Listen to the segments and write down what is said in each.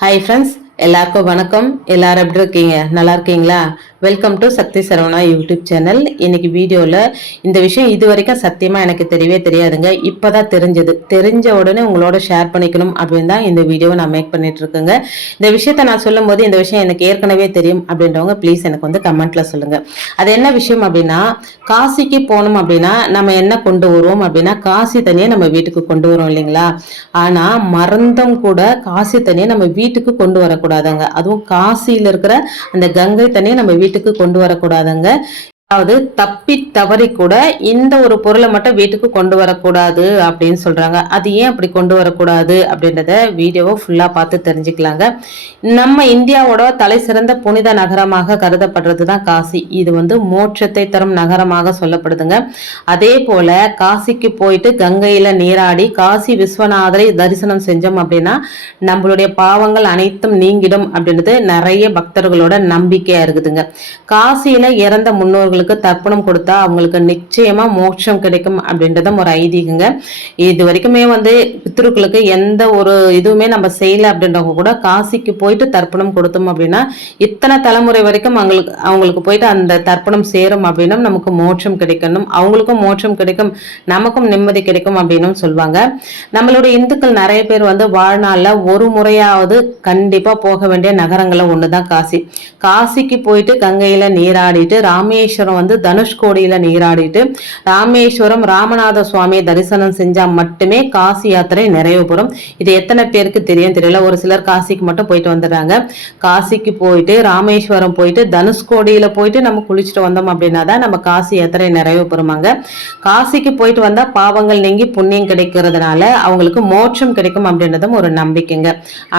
Hi friends எல்லாருக்கும் வணக்கம். எல்லாரும் எப்படி இருக்கீங்க? நல்லா இருக்கீங்களா? Welcome to Sakthi Saravana YouTube channel. இன்னைக்கு வீடியோவில் இந்த விஷயம் இது வரைக்கும் சத்தியமாக எனக்கு தெரியவே தெரியாதுங்க. இப்போ தான் தெரிஞ்சது. தெரிஞ்ச உடனே உங்களோட ஷேர் பண்ணிக்கணும் அப்படின்னு தான் இந்த வீடியோவை நான் மேக் பண்ணிட்டு இருக்கேங்க. இந்த விஷயத்த நான் சொல்லும்போது இந்த விஷயம் எனக்கு ஏற்கனவே தெரியும் அப்படின்றவங்க ப்ளீஸ் எனக்கு வந்து கமெண்ட்ல சொல்லுங்க. அது என்ன விஷயம் அப்படின்னா காசிக்கு போனோம் அப்படின்னா நம்ம என்ன கொண்டு வருவோம் அப்படின்னா காசி தனியாக நம்ம வீட்டுக்கு கொண்டு வரோம் இல்லைங்களா? ஆனால் மறந்தும் கூட காசி தனியாக நம்ம வீட்டுக்கு கொண்டு வரக்கூடாது. வரக்கூடாதாங்க. அதுவும் காசியில் இருக்கிற அந்த கங்கை தண்ணியை நம்ம வீட்டுக்கு கொண்டு வரக்கூடாதுங்க. அதாவது தப்பி தவறி கூட இந்த ஒரு பொருளை மட்டும் வீட்டுக்கு கொண்டு வரக்கூடாது அப்படின்னு சொல்றாங்க. அது ஏன் அப்படி கொண்டு வரக்கூடாது அப்படின்றத வீடியோவை ஃபுல்லா பார்த்து தெரிஞ்சுக்கலாங்க. நம்ம இந்தியாவோட தலை சிறந்த புனித நகரமாக கருதப்படுறது தான் காசி. இது வந்து மோட்சத்தை தரும் நகரமாக சொல்லப்படுதுங்க. அதே போல காசிக்கு போயிட்டு கங்கையில நீராடி காசி விஸ்வநாதரை தரிசனம் செஞ்சோம் அப்படின்னா நம்மளுடைய பாவங்கள் அனைத்தும் நீங்கிடும் அப்படின்றது நிறைய பக்தர்களோட நம்பிக்கையா இருக்குதுங்க. காசியில இறந்த முன்னோர்கள் அவங்களுக்கு தர்ப்பணம் கொடுத்தா அவங்களுக்கு நிச்சயமா மோட்சம் கிடைக்கும் அப்படின்றதும் ஒரு ஐதீகங்க. இது வரைக்குமே வந்து பித்ருக்களுக்கு எந்த ஒரு இதுவுமே நம்ம செய்யல அப்படின்றவங்க கூட காசிக்கு போயிட்டு தர்ப்பணம் கொடுத்தோம் அப்படின்னா இத்தனை தலைமுறை வரைக்கும் அவங்களுக்கு அவங்களுக்கு போயிட்டு அந்த தர்ப்பணம் சேரும் அப்படின்னும் நமக்கு மோட்சம் கிடைக்கணும். அவங்களுக்கும் மோட்சம் கிடைக்கும் நமக்கும் நிம்மதி கிடைக்கும் அப்படின்னு சொல்லுவாங்க நம்மளுடைய இந்துக்கள் நிறைய பேர் வந்து வாழ்நாளில் ஒரு முறையாவது கண்டிப்பா போக வேண்டிய நகரங்களில் ஒன்று தான் காசி. காசிக்கு போயிட்டு கங்கையில நீராடிட்டு ராமேஸ்வரம் வந்து தனுஷ்கோடியில நீராடிட்டு ராமேஸ்வரம் ராமநாத சுவாமியை தரிசனம் செஞ்சா மட்டுமே காசி யாத்திரை நிறைவு பெறும். இது எத்தனை பேருக்கு தெரியும் தெரியல. ஒரு சிலர் காசிக்கு மட்டும் போயிட்டு வந்துடுறாங்க. காசிக்கு போயிட்டு ராமேஸ்வரம் போயிட்டு தனுஷ்கோடியில போயிட்டு நம்ம குளிச்சுட்டு வந்தோம் அப்படின்னா தான் நம்ம காசி யாத்திரை நிறைவு பெறுமாங்க. காசிக்கு போயிட்டு வந்தா பாவங்கள் நீங்கி புண்ணியம் கிடைக்கிறதுனால அவங்களுக்கு மோட்சம் கிடைக்கும் அப்படின்றதும் ஒரு நம்பிக்கைங்க.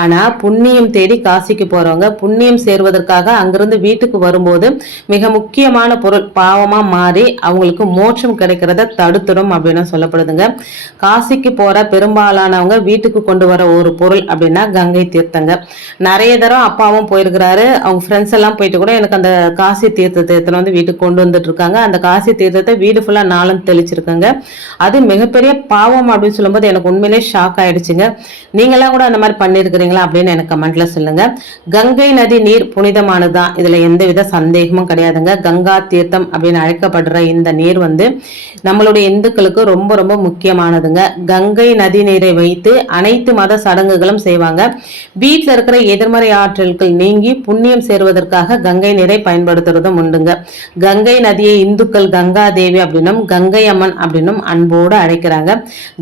ஆனா புண்ணியம் தேடி காசிக்கு போறவங்க புண்ணியம் சேர்வதற்காக அங்கிருந்து வீட்டுக்கு வரும்போது மிக முக்கியமான பொருள் பாவமா மாறி அவங்களுக்கு மோட்சம் கிடைக்கிறத தடுத்துடும் அப்படின்னு சொல்லப்படுதுங்க. காசிக்கு போகிற பெரும்பாலானவங்க வீட்டுக்கு கொண்டு வர ஒரு பொருள் அப்படின்னா கங்கை தீர்த்தங்க. நிறைய தரம் அப்பாவும் போயிருக்கிறாரு. அவங்க ஃப்ரெண்ட்ஸ் எல்லாம் போயிட்டு கூட எனக்கு அந்த காசி தீர்த்த தீர்த்தத்தில் வந்து வீட்டுக்கு கொண்டு வந்துட்டு இருக்காங்க. அந்த காசி தீர்த்தத்தை வீடு ஃபுல்லாக நாளும் தெளிச்சிருக்காங்க. அது மிகப்பெரிய பாவம் அப்படின்னு சொல்லும்போது எனக்கு உண்மையிலே ஷாக் ஆயிடுச்சுங்க. நீங்களாம் கூட அந்த மாதிரி பண்ணியிருக்கிறீங்களா அப்படின்னு எனக்கு கமெண்ட்ல சொல்லுங்க. கங்கை நதி நீர் புனிதமானதுதான். இதுல எந்தவித சந்தேகமும் கிடையாதுங்க. கங்கா தீர்த்தம் அப்படின்னு அழைக்கப்படுற இந்த நீர் வந்து நம்மளுடைய இந்துக்களுக்கு ரொம்ப ரொம்ப முக்கியமானதுங்க. கங்கை நதி நீரை வைத்து அனைத்து மத சடங்குகளும் செய்வாங்க. வீட்டில் இருக்கிற எதிர்மறை ஆற்றல்கள் நீங்கி புண்ணியம் சேருவதற்காக கங்கை நீரை பயன்படுத்துறதும் உண்டுங்க. கங்கை நதியை இந்துக்கள் கங்கா தேவி அப்படின்னும் கங்கை அம்மன் அப்படின்னும் அன்போடு அழைக்கிறாங்க.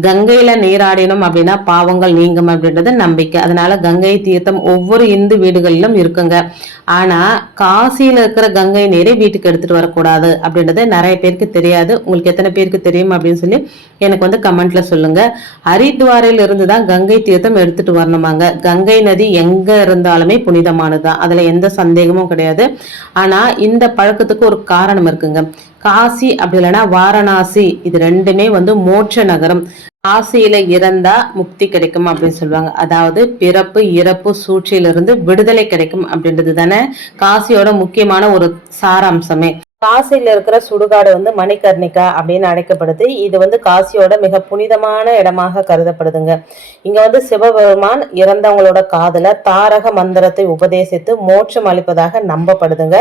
கங்கையில நீராடினோம் அப்படின்னா பாவங்கள் நீங்கும் அப்படின்றது நம்பிக்கை. அதனால கங்கை தீர்த்தம் ஒவ்வொரு இந்து வீடுகளிலும் இருக்குங்க. ஆனா காசியில இருக்கிற கங்கை நீரை வீட்டுக்கு எடுத்துட்டு வரக்கூடாது. அப்படின்றது நிறைய பேருக்கு தெரியாது. உங்களுக்கு எத்தனை பேருக்கு தெரியும் அப்படின்னு சொல்லி எனக்கு வந்து கமெண்ட்ல சொல்லுங்க. ஹரித்வாரில் இருந்து தான் கங்கை தீர்த்தம் எடுத்துட்டு வரணுமாங்க. கங்கை நதி எங்க இருந்தாலுமே புனிதமானதுதான். அதுல எந்த சந்தேகமும் கிடையாது. ஆனா இந்த பழக்கத்துக்கு ஒரு காரணம் இருக்குங்க. காசி அப்படி இல்லைன்னா வாரணாசி இது ரெண்டுமே வந்து மோட்ச நகரம். காசியில இறந்தா முக்தி கிடைக்கும் அப்படின்னு சொல்லுவாங்க. அதாவது பிறப்பு இறப்பு சூழ்ச்சியிலிருந்து விடுதலை கிடைக்கும் அப்படின்றது தானே காசியோட முக்கியமான ஒரு சாராம்சமே. காசியில் இருக்கிற சுடுகாடு வந்து மணிகர்ணிகா அப்படின்னு அழைக்கப்படுது. இது வந்து காசியோட மிக புனிதமான இடமாக கருதப்படுதுங்க. இங்கே வந்து சிவபெருமான் இறந்தவங்களோட காதில் தாரக மந்திரத்தை உபதேசித்து மோட்சம் அளிப்பதாக நம்பப்படுதுங்க.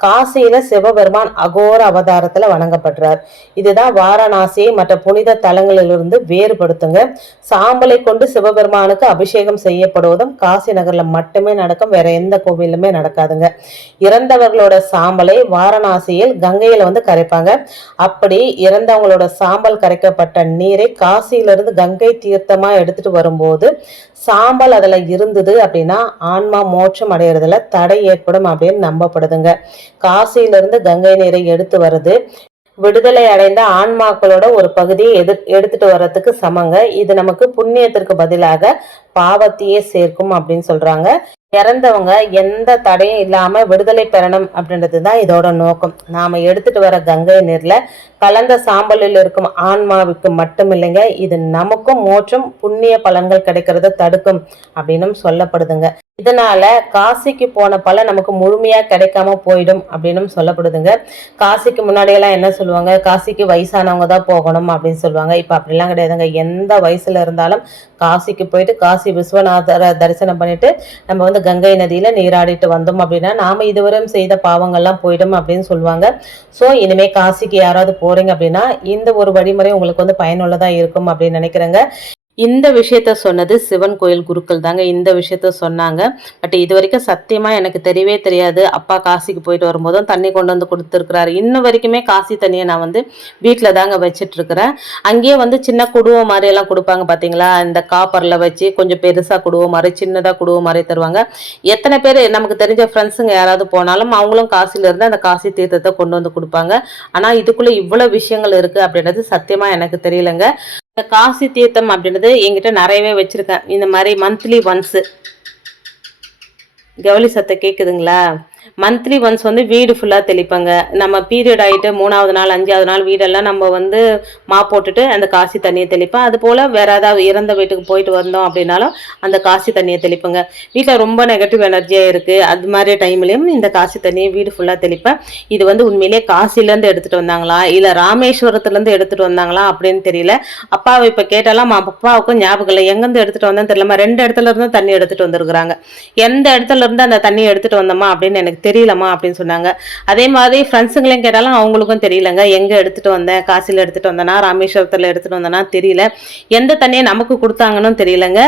காசியில சிவபெருமான் அகோர அவதாரத்துல வணங்கப்படுறார். இதுதான் வாரணாசியை மற்ற புனித தலங்களிலிருந்து வேறுபடுத்துங்க. சாம்பலை கொண்டு சிவபெருமானுக்கு அபிஷேகம் செய்யப்படுவதும் காசி நகர்ல மட்டுமே நடக்கும் வேற எந்த கோவிலுமே நடக்காதுங்க. இறந்தவர்களோட சாம்பலை வாரணாசியில் கங்கையில வந்து கரைப்பாங்க. அப்படி இறந்தவங்களோட சாம்பல் கரைக்கப்பட்ட நீரை காசியிலிருந்து கங்கை தீர்த்தமா எடுத்துட்டு வரும்போது சாம்பல் அதுல இருந்தது அப்படின்னா ஆன்மா மோட்சம் அடையிறதுல தடை ஏற்படும் அப்படின்னு நம்பப்படுதுங்க. காசியிலிருந்து கங்கை நீரை எடுத்து வருது. விடுதலை அடைந்த ஆன்மாக்களோட ஒரு பகுதியை எது எடுத்துட்டு வர்றதுக்கு சமங்க. இது நமக்கு புண்ணியத்திற்கு பதிலாக பாவத்தையே சேர்க்கும் அப்படின்னு சொல்றாங்க. இறந்தவங்க எந்த தடையும் இல்லாம விடுதலை பெறணும் அப்படின்றது தான் இதோட நோக்கம். நாம எடுத்துட்டு வர கங்கை நீர்ல கலந்த சாம்பலில் இருக்கும் ஆன்மாவுக்கு மட்டும் இல்லைங்க இது நமக்கும் மோற்றம் புண்ணிய பலன்கள் கிடைக்கிறத தடுக்கும் அப்படின்னும் சொல்லப்படுதுங்க. இதனால காசிக்கு போன பல நமக்கு முழுமையா கிடைக்காம போயிடும் அப்படின்னு சொல்லப்படுதுங்க. காசிக்கு முன்னாடியெல்லாம் என்ன சொல்லுவாங்க? காசிக்கு வயசானவங்க தான் போகணும் அப்படின்னு சொல்லுவாங்க. இப்போ அப்படிலாம் கிடையாதுங்க. எந்த வயசுல இருந்தாலும் காசிக்கு போயிட்டு காசி விஸ்வநாதரை தரிசனம் பண்ணிட்டு நம்ம வந்து கங்கை நதியில நீராடிட்டு வந்தோம் அப்படின்னா நாம இதுவரையும் செய்த பாவங்கள்லாம் போயிடும் அப்படின்னு சொல்லுவாங்க. ஸோ இனிமே காசிக்கு யாராவது போறீங்க அப்படின்னா இந்த ஒரு வழிமுறை உங்களுக்கு வந்து பயனுள்ளதா இருக்கும் அப்படின்னு நினைக்கிறேங்க. இந்த விஷயத்த சொன்னது சிவன் கோயில் குருக்கள் தாங்க. இந்த விஷயத்த சொன்னாங்க. பட் இது வரைக்கும் சத்தியமாக எனக்கு தெரியவே தெரியாது. அப்பா காசிக்கு போயிட்டு வரும்போதும் தண்ணி கொண்டு வந்து கொடுத்துருக்குறாரு. இன்ன வரைக்குமே காசி தண்ணியை நான் வந்து வீட்டில் தாங்க வச்சிட்ருக்கிறேன். அங்கேயே வந்து சின்ன குடுவை மாதிரியெல்லாம் கொடுப்பாங்க பார்த்தீங்களா இந்த காப்பரில் வச்சு கொஞ்சம் பெருசாக குடுவம் மாதிரி சின்னதாக குடுவம் மாதிரி தருவாங்க. எத்தனை பேர் நமக்கு தெரிஞ்ச ஃப்ரெண்ட்ஸுங்க யாராவது போனாலும் அவங்களும் காசில இருந்து அந்த காசி தீர்த்தத்தை கொண்டு வந்து கொடுப்பாங்க. ஆனால் இதுக்குள்ளே இவ்வளோ விஷயங்கள் இருக்குது அப்படின்றது சத்தியமாக எனக்கு தெரியலங்க. இந்த காசி தீர்த்தம் அப்படின்றது என்கிட்ட நிறையவே வச்சுருக்கேன். இந்த மாதிரி மந்த்லி ஒன்ஸு கவுளி சத்தம் கேட்குதுங்களா மந்த்லி ஒன்ஸ் வந்து வீடு ஃபுல்லாக தெளிப்பாங்க. நம்ம பீரியட் ஆகிட்டு மூணாவது நாள் அஞ்சாவது நாள் வீடெல்லாம் நம்ம வந்து மா போட்டுட்டு அந்த காசி தண்ணியை தெளிப்பேன். அது போல் வேற ஏதாவது இறந்த வீட்டுக்கு போயிட்டு வந்தோம் அப்படின்னாலும் அந்த காசி தண்ணியை தெளிப்பேங்க. வீட்டில் ரொம்ப நெகட்டிவ் எனர்ஜியாக இருக்குது அது மாதிரி டைம்லேயும் இந்த காசி தண்ணியை வீடு ஃபுல்லாக தெளிப்பேன். இது வந்து உண்மையிலேயே காசிலேருந்து எடுத்துகிட்டு வந்தாங்களா? இல்லை ராமேஸ்வரத்துலேருந்து எடுத்துகிட்டு வந்தாங்களா? அப்படின்னு தெரியல. அப்பாவை இப்போ கேட்டாலும் அப்பாவுக்கும் ஞாபகம் இல்லை. எங்கேருந்து எடுத்துகிட்டு வந்தேன்னு தெரியலமா ரெண்டு இடத்துல இருந்தும் தண்ணி எடுத்துகிட்டு வந்திருக்கிறாங்க. எந்த இடத்துல இருந்து அந்த தண்ணி எடுத்துகிட்டு வந்தோமா அப்படின்னு எனக்கு தெரியலம்மா அப்படின்னு சொன்னாங்க. அதே மாதிரி ஃப்ரெண்ட்ஸுங்களையும் கேட்டாலும் அவங்களுக்கும் தெரியலங்க. எங்கே எடுத்துகிட்டு வந்தேன்? காசியில் எடுத்துகிட்டு வந்தேனா? ராமேஸ்வரத்தில் எடுத்துகிட்டு வந்தேனா? தெரியல. எந்த தண்ணியை நமக்கு கொடுத்தாங்கன்னு தெரியலங்க.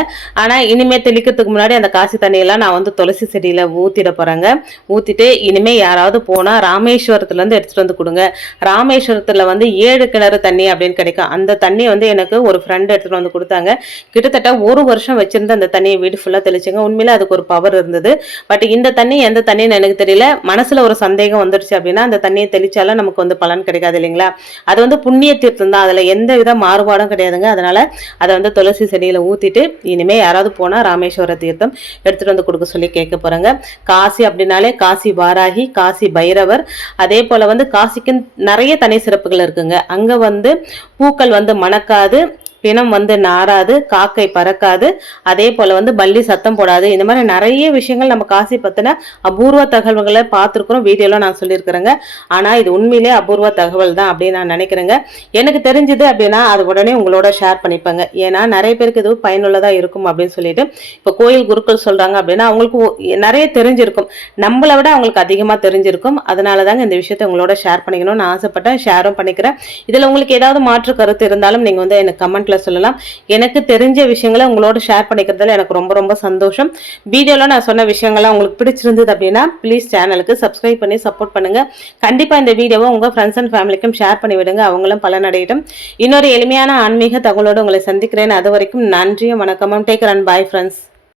ஆனால் இனிமேல் தெளிக்கிறதுக்கு முன்னாடி அந்த காசி தண்ணியெல்லாம் நான் வந்து துளசி செடியில் ஊற்றிட போகிறேங்க ஊற்றிட்டு இனிமேல் யாராவது போனால் ராமேஸ்வரத்துலேருந்து எடுத்துகிட்டு வந்து கொடுங்க. ராமேஸ்வரத்தில் வந்து ஏழு கிணறு தண்ணி அப்படின்னு கிடைக்கும். அந்த தண்ணி வந்து எனக்கு ஒரு ஃப்ரெண்டு எடுத்துகிட்டு வந்து கொடுத்தாங்க. கிட்டத்தட்ட ஒரு வருஷம் வச்சுருந்து அந்த தண்ணியை வீடு ஃபுல்லாக தெளிச்சுங்க. உண்மையில அதுக்கு ஒரு பவர் இருந்தது. பட் இந்த தண்ணி எந்த தண்ணின்னு எனக்கு தெரியல மனசுல ஒரு சந்தேகம் வந்துருச்சு அப்படின்னா அந்த தண்ணியை தெளிச்சாலும் நமக்கு வந்து பலன் கிடைக்காது இல்லைங்களா? அது வந்து புண்ணிய தீர்த்தம் தான். அதுல எந்த வித மாறுபாடும் கிடையாதுங்க. அதனால அதை வந்து துளசி செடியில ஊத்திட்டு இனிமே யாராவது போனா ராமேஸ்வர தீர்த்தம் எடுத்துட்டு வந்து கொடுக்க சொல்லி கேட்க போறாங்க. காசி அப்படின்னாலே காசி வாராகி காசி பைரவர். அதே போல வந்து காசிக்கு நிறைய தனி சிறப்புகள் இருக்குங்க. அங்க வந்து பூக்கள் வந்து மணக்காது. பிணம் வந்து நாராது காக்கை பறக்காது. அதே போல் வந்து பள்ளி சத்தம் போடாது. இந்த மாதிரி நிறைய விஷயங்கள் நம்ம காசி பற்றின அபூர்வ தகவல்களை பார்த்துருக்குறோம். வீடியோவில் நான் சொல்லியிருக்கிறேங்க. ஆனால் இது உண்மையிலே அபூர்வ தகவல் தான் அப்படின்னு நான் நினைக்கிறேங்க. எனக்கு தெரிஞ்சது அப்படின்னா அது உடனே உங்களோட ஷேர் பண்ணிப்பேங்க. ஏன்னா நிறைய பேருக்கு இது பயனுள்ளதாக இருக்கும் அப்படின்னு சொல்லிட்டு இப்போ கோயில் குருக்கள் சொல்கிறாங்க அப்படின்னா அவங்களுக்கு நிறைய தெரிஞ்சிருக்கும். நம்மளை விட அவங்களுக்கு அதிகமாக தெரிஞ்சிருக்கும். அதனால தாங்க இந்த விஷயத்தை உங்களோட ஷேர் பண்ணிக்கணும்னு ஆசைப்பட்டேன். ஷேரும் பண்ணிக்கிறேன். இதில் உங்களுக்கு ஏதாவது மாற்று கருத்து இருந்தாலும் நீங்கள் வந்து எனக்கு கமெண்ட் கமெண்ட்ல சொல்லலாம். எனக்கு தெரிஞ்ச விஷயங்களை உங்களோட ஷேர் பண்ணிக்கிறதுல எனக்கு ரொம்ப ரொம்ப சந்தோஷம். வீடியோல நான் சொன்ன விஷயங்கள்லாம் உங்களுக்கு பிடிச்சிருந்தது அப்படின்னா ப்ளீஸ் சேனலுக்கு சப்ஸ்கிரைப் பண்ணி சப்போர்ட் பண்ணுங்க. கண்டிப்பா இந்த வீடியோவை உங்க ஃப்ரெண்ட்ஸ் அண்ட் ஃபேமிலிக்கும் ஷேர் பண்ணி விடுங்க. அவங்களும் அடையிடும் இன்னொரு எளிமையான ஆன்மீக தகவலோடு உங்களை சந்திக்கிறேன். அது வரைக்கும் நன்றியும் வணக்கமும். Take run bye friends